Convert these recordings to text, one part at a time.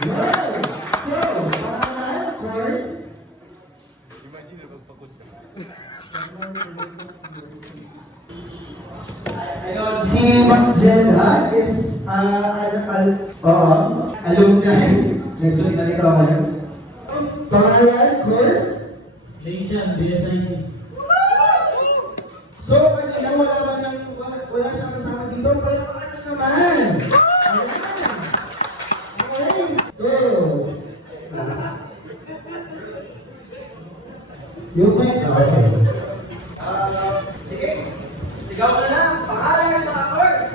Wow! So, pangalan, course. Imagine na magpagod ka. Si Ma'am Jenna is, alumni. Medyo nakita ko yun. Pangalan, course. Leijan, BSIT. So, kanina wala siyang kasama dito. Palakpakan nyo naman. Ayan. Okay. Go. Yung mic. Okay. Sige. Sigaw mo na lang. Pangalan sa course.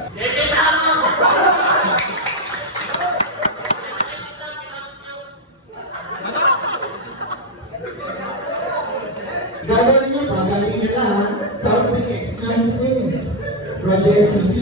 Gagawin niyo, pagaling nila, something exclusive from the SCT.